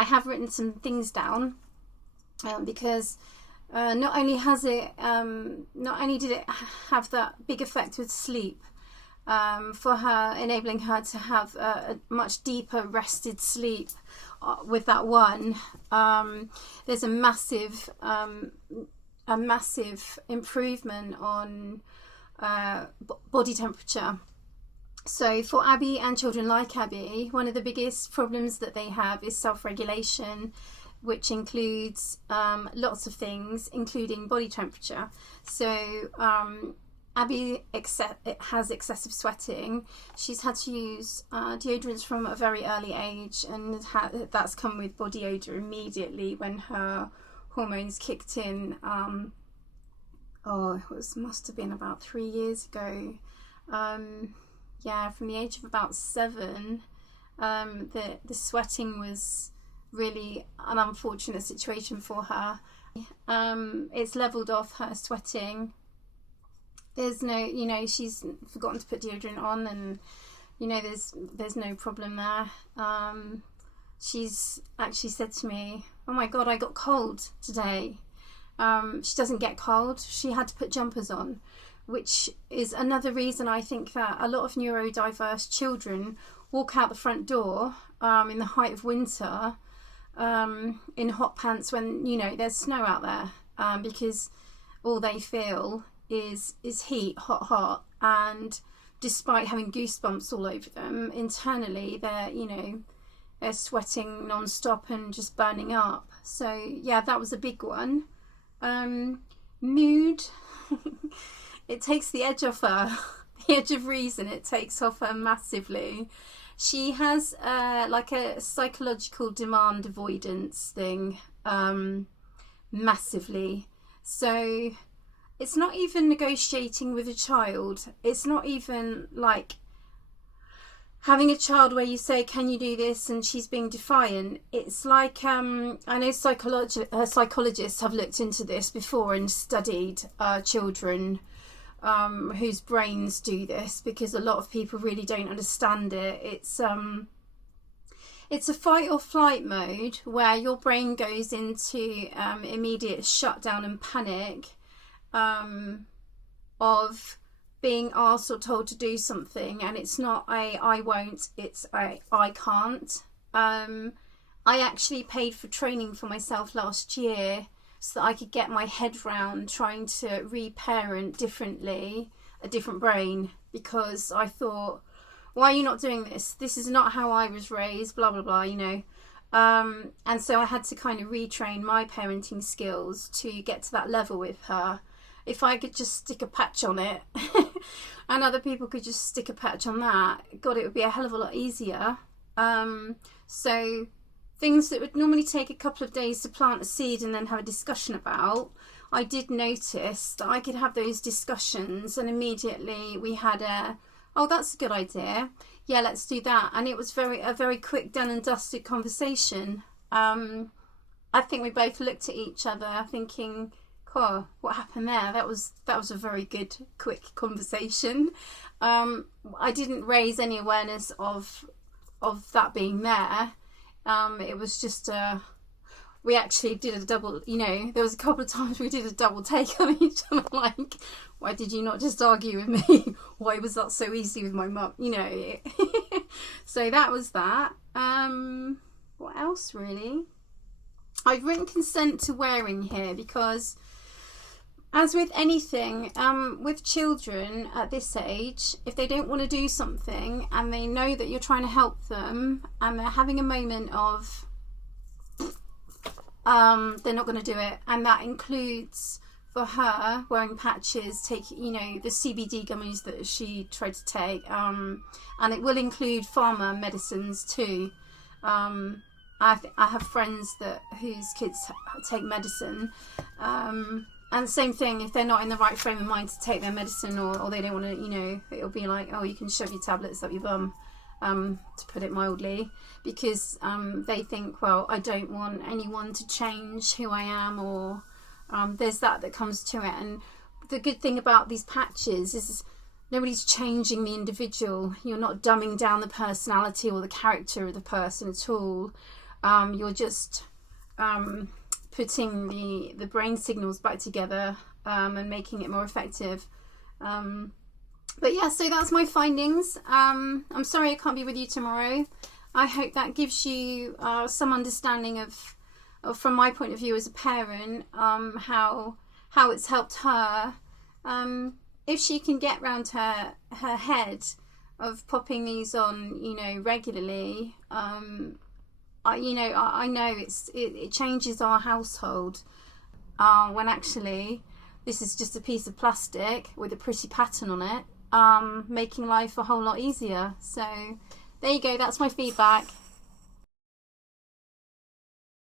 I have written some things down because not only did it have that big effect with sleep, for her, enabling her to have a much deeper rested sleep with that one. There's a massive improvement on body temperature. So for Abby and children like Abby, one of the biggest problems that they have is self-regulation, which includes lots of things, including body temperature. So Abby has excessive sweating. She's had to use deodorants from a very early age, and that's come with body odor immediately when her hormones kicked in. Must have been about 3 years ago. From the age of about 7, the sweating was really an unfortunate situation for her. It's leveled off her sweating. There's no, she's forgotten to put deodorant on, and there's no problem there. She's actually said to me, "Oh my God, I got cold today." She doesn't get cold. She had to put jumpers on, which is another reason I think that a lot of neurodiverse children walk out the front door in the height of winter in hot pants when there's snow out there, because all they feel is heat, hot, and despite having goosebumps all over them, internally they're sweating non-stop and just burning up. So yeah, that was a big one. Mood. It takes the edge off her, the edge of reason. It takes off her massively. She has like a psychological demand avoidance thing, massively. So it's not even negotiating with a child. It's not even like having a child where you say, "Can you do this?" and she's being defiant. It's like, I know psychologists have looked into this before and studied children whose brains do this, because a lot of people really don't understand it. It's a fight or flight mode where your brain goes into immediate shutdown and panic of being asked or told to do something, and it's not I won't, it's I can't. I actually paid for training for myself last year so that I could get my head round trying to reparent differently, a different brain, because I thought, why are you not doing this? This is not how I was raised, blah blah blah, and so I had to kind of retrain my parenting skills to get to that level with her. If I could just stick a patch on it and other people could just stick a patch on that, God, it would be a hell of a lot easier. So things that would normally take a couple of days to plant a seed and then have a discussion about, I did notice that I could have those discussions and immediately we had oh, that's a good idea. Yeah, let's do that. And it was a very quick, done and dusted conversation. I think we both looked at each other thinking, "Oh, what happened there?" That was a very good, quick conversation. I didn't raise any awareness of that being there. It was just we actually did a double, there was a couple of times we did a double take on each other, like, why did you not just argue with me? Why was that so easy with my mum? So that was that. What else really? I've written consent to wearing here because, as with anything, with children at this age, if they don't want to do something and they know that you're trying to help them and they're having a moment of they're not going to do it, and that includes for her wearing patches, the CBD gummies that she tried to take, and it will include pharma medicines too. I have friends whose kids take medicine, and same thing, if they're not in the right frame of mind to take their medicine, or they don't want to, it'll be like, oh, you can shove your tablets up your bum, to put it mildly, because they think, well, I don't want anyone to change who I am, or there's that comes to it. And the good thing about these patches is nobody's changing the individual. You're not dumbing down the personality or the character of the person at all. you're just putting the brain signals back together and making it more effective. But yeah, so that's my findings. I'm sorry I can't be with you tomorrow. I hope that gives you some understanding of, from my point of view as a parent, how it's helped her. If she can get round her head of popping these on, regularly, I know it changes our household, when actually this is just a piece of plastic with a pretty pattern on it, making life a whole lot easier. So there you go, that's my feedback.